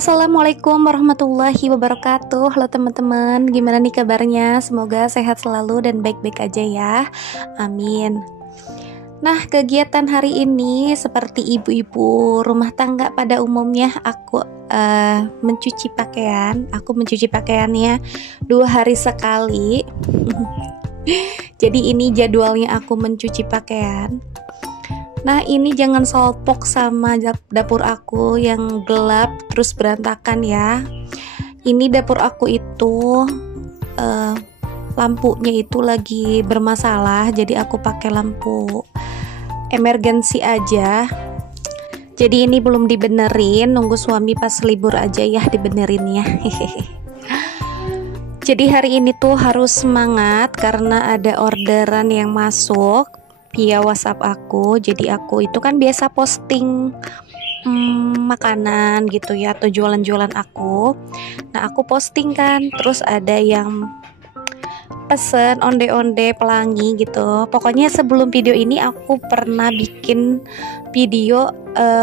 Assalamualaikum warahmatullahi wabarakatuh. Halo teman-teman, gimana nih kabarnya? Semoga sehat selalu dan baik-baik aja ya. Amin. Nah, kegiatan hari ini seperti ibu-ibu rumah tangga pada umumnya, aku mencuci pakaian. Aku mencuci pakaiannya 2 hari sekali. Jadi ini jadwalnya aku mencuci pakaian. Nah, ini jangan salpok sama dapur aku yang gelap terus berantakan ya. Ini dapur aku itu lampunya itu lagi bermasalah, jadi aku pakai lampu emergency aja. Jadi ini belum dibenerin, nunggu suami pas libur aja ya dibenerin ya. Jadi hari ini tuh harus semangat karena ada orderan yang masuk via WhatsApp aku. Jadi aku itu kan biasa posting makanan gitu ya, atau jualan-jualan aku. Nah, aku posting kan, terus ada yang pesen onde-onde pelangi gitu. Pokoknya sebelum video ini aku pernah bikin video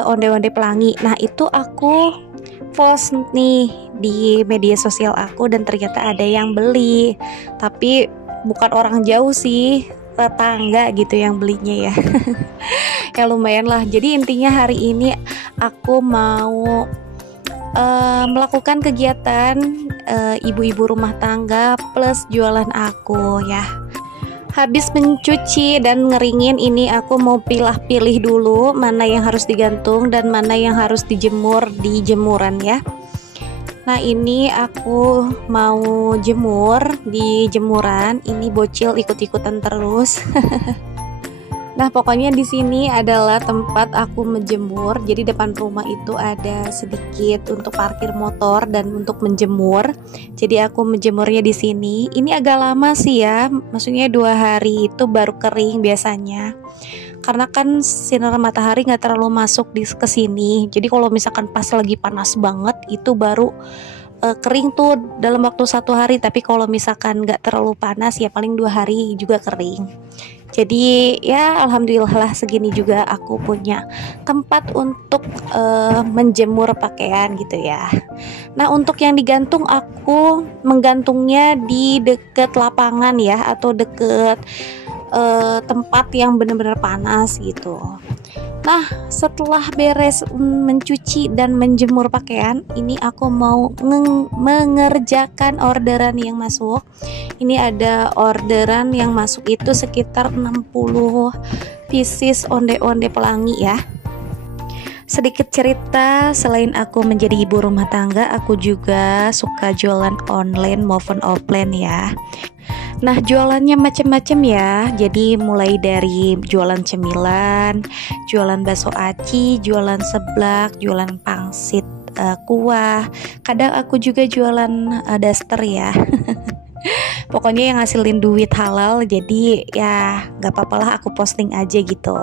onde-onde pelangi. Nah, itu aku post nih di media sosial aku dan ternyata ada yang beli. Tapi bukan orang jauh sih, tetangga gitu yang belinya ya. Ya lumayan lah. Jadi intinya hari ini aku mau melakukan kegiatan ibu-ibu rumah tangga plus jualan aku ya. Habis mencuci dan ngeringin, ini aku mau pilih-pilih dulu mana yang harus digantung dan mana yang harus dijemur di jemuran ya. Nah, ini aku mau jemur di jemuran. Ini bocil ikut-ikutan terus. Nah, pokoknya di sini adalah tempat aku menjemur. Jadi depan rumah itu ada sedikit untuk parkir motor dan untuk menjemur. Jadi aku menjemurnya di sini. Ini agak lama sih ya. Maksudnya 2 hari itu baru kering biasanya. Karena kan sinar matahari nggak terlalu masuk ke sini. Jadi kalau misalkan pas lagi panas banget itu baru kering tuh dalam waktu 1 hari. Tapi kalau misalkan nggak terlalu panas ya paling 2 hari juga kering. Jadi ya alhamdulillah lah segini juga aku punya tempat untuk menjemur pakaian gitu ya. Nah, untuk yang digantung aku menggantungnya di deket lapangan ya, atau deket tempat yang benar-benar panas gitu. Nah, setelah beres mencuci dan menjemur pakaian, ini aku mau mengerjakan orderan yang masuk. Ini ada orderan yang masuk itu sekitar 60 pieces onde-onde pelangi ya. Sedikit cerita, selain aku menjadi ibu rumah tangga, aku juga suka jualan online maupun offline ya. Nah, jualannya macam-macam ya. Jadi mulai dari jualan cemilan, jualan bakso aci, jualan seblak, jualan pangsit kuah. Kadang aku juga jualan daster ya. Pokoknya yang ngasilin duit halal. Jadi ya gak apa-apalah aku posting aja gitu.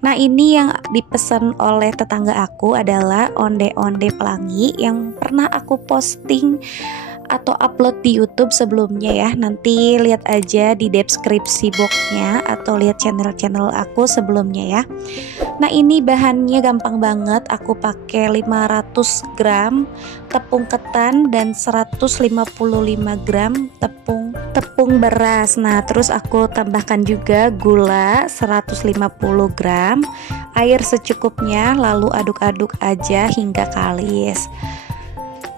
Nah, ini yang dipesan oleh tetangga aku adalah onde-onde pelangi yang pernah aku posting atau upload di YouTube sebelumnya ya. Nanti lihat aja di deskripsi boxnya atau lihat channel-channel aku sebelumnya ya. Nah, ini bahannya gampang banget. Aku pakai 500 gram tepung ketan dan 155 gram tepung beras. Nah, terus aku tambahkan juga gula 150 gram, air secukupnya, lalu aduk-aduk aja hingga kalis.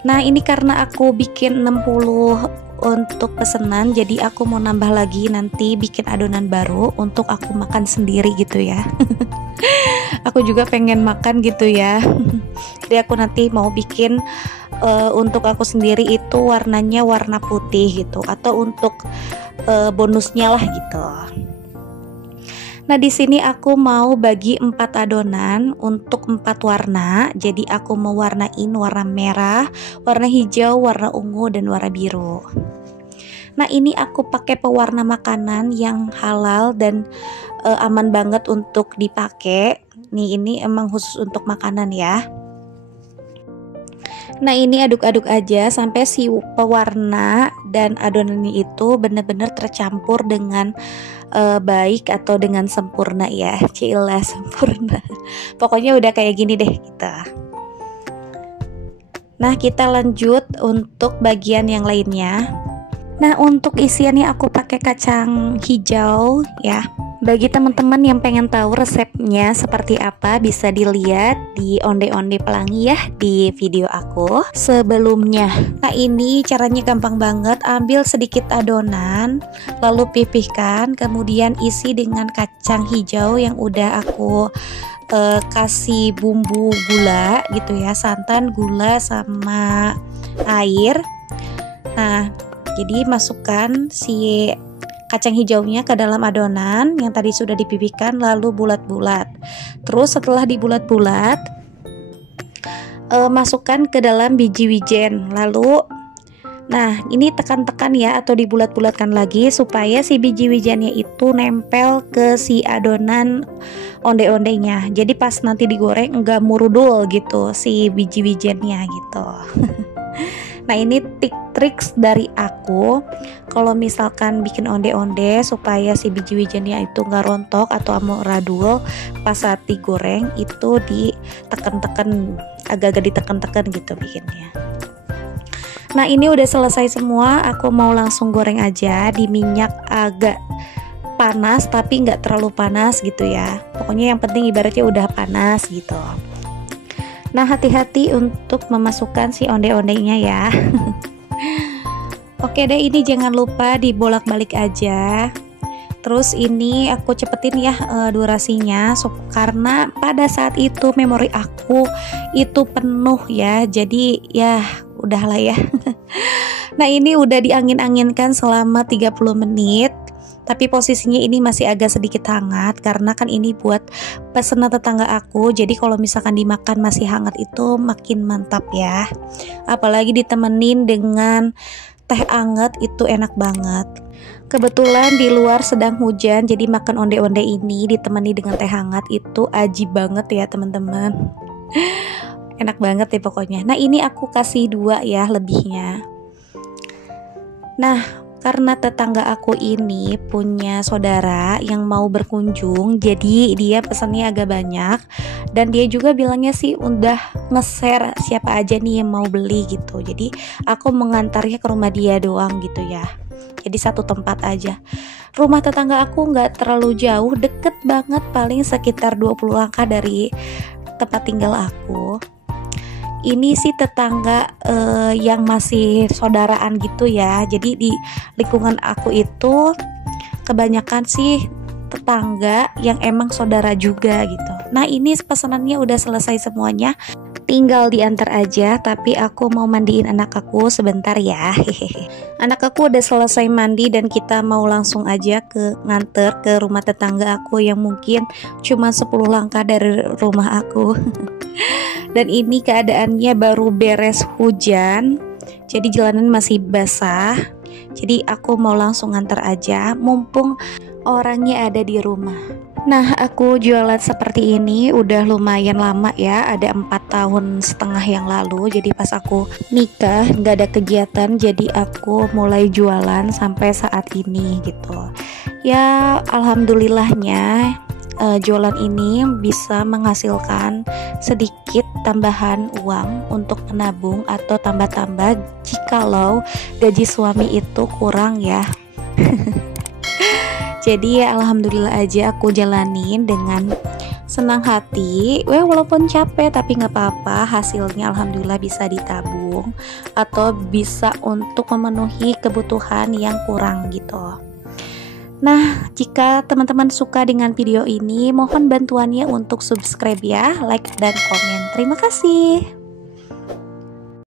Nah, ini karena aku bikin 60 untuk pesanan, jadi aku mau nambah lagi nanti bikin adonan baru untuk aku makan sendiri gitu ya. Aku juga pengen makan gitu ya. Jadi aku nanti mau bikin untuk aku sendiri itu warnanya warna putih gitu, atau untuk bonusnya lah gitu. Nah, di sini aku mau bagi 4 adonan untuk 4 warna. Jadi aku mau warnain warna merah, warna hijau, warna ungu, dan warna biru. Nah, ini aku pakai pewarna makanan yang halal dan aman banget untuk dipakai. Nih, ini emang khusus untuk makanan ya. Nah, ini aduk-aduk aja sampai si pewarna dan adonannya itu benar-benar tercampur dengan baik atau dengan sempurna ya. Cila sempurna. Pokoknya udah kayak gini deh kita. Nah, kita lanjut untuk bagian yang lainnya. Nah, untuk isiannya aku pakai kacang hijau ya. Bagi teman-teman yang pengen tahu resepnya seperti apa, bisa dilihat di onde-onde pelangi ya di video aku sebelumnya. Nah, ini caranya gampang banget. Ambil sedikit adonan, lalu pipihkan, kemudian isi dengan kacang hijau yang udah aku kasih bumbu gula gitu ya, santan, gula, sama air. Nah, jadi masukkan si kacang hijaunya ke dalam adonan yang tadi sudah dipipihkan, lalu bulat-bulat. Terus setelah dibulat-bulat, masukkan ke dalam biji wijen. Lalu, nah ini tekan-tekan ya, atau dibulat-bulatkan lagi supaya si biji wijennya itu nempel ke si adonan onde-ondenya. Jadi pas nanti digoreng enggak murudul gitu si biji wijennya gitu. Nah, ini trik dari aku kalau misalkan bikin onde-onde supaya si biji wijennya itu nggak rontok atau amburadul pas saat digoreng, itu ditekan-tekan, agak-agak ditekan-tekan gitu bikinnya. Nah, ini udah selesai semua, aku mau langsung goreng aja di minyak agak panas tapi nggak terlalu panas gitu ya. Pokoknya yang penting ibaratnya udah panas gitu. Nah, hati-hati untuk memasukkan si onde-ondenya ya. Oke deh, ini jangan lupa dibolak-balik aja. Terus ini aku cepetin ya durasinya, karena pada saat itu memori aku itu penuh ya. Jadi ya udahlah ya. Nah, ini udah diangin-anginkan selama 30 menit. Tapi posisinya ini masih agak sedikit hangat karena kan ini buat pesanan tetangga aku. Jadi kalau misalkan dimakan masih hangat itu makin mantap ya. Apalagi ditemenin dengan teh anget, itu enak banget. Kebetulan di luar sedang hujan, jadi makan onde-onde ini ditemani dengan teh hangat itu ajib banget ya teman-teman. Enak banget ya pokoknya. Nah, ini aku kasih 2 ya lebihnya. Nah, karena tetangga aku ini punya saudara yang mau berkunjung, jadi dia pesannya agak banyak. Dan dia juga bilangnya sih udah nge-share siapa aja nih yang mau beli gitu. Jadi aku mengantarnya ke rumah dia doang gitu ya. Jadi satu tempat aja. Rumah tetangga aku nggak terlalu jauh, deket banget, paling sekitar 20 langkah dari tempat tinggal aku. Ini sih tetangga yang masih saudaraan gitu ya. Jadi di lingkungan aku itu kebanyakan sih tetangga yang emang saudara juga gitu. Nah, ini pesanannya udah selesai semuanya, tinggal diantar aja. Tapi aku mau mandiin anak aku sebentar ya. Anak aku udah selesai mandi dan kita mau langsung aja nganter ke rumah tetangga aku yang mungkin cuma 10 langkah dari rumah aku. Dan ini keadaannya baru beres hujan, jadi jalanan masih basah. Jadi aku mau langsung nganter aja, mumpung orangnya ada di rumah. Nah, aku jualan seperti ini udah lumayan lama ya, ada 4,5 tahun yang lalu. Jadi pas aku nikah nggak ada kegiatan, jadi aku mulai jualan sampai saat ini gitu. Ya alhamdulillahnya jualan ini bisa menghasilkan sedikit tambahan uang untuk menabung atau tambah-tambah jikalau gaji suami itu kurang ya. Jadi ya alhamdulillah aja aku jalanin dengan senang hati. Walaupun capek tapi nggak apa-apa, hasilnya alhamdulillah bisa ditabung atau bisa untuk memenuhi kebutuhan yang kurang gitu. Nah, jika teman-teman suka dengan video ini, mohon bantuannya untuk subscribe ya, like dan komen. Terima kasih.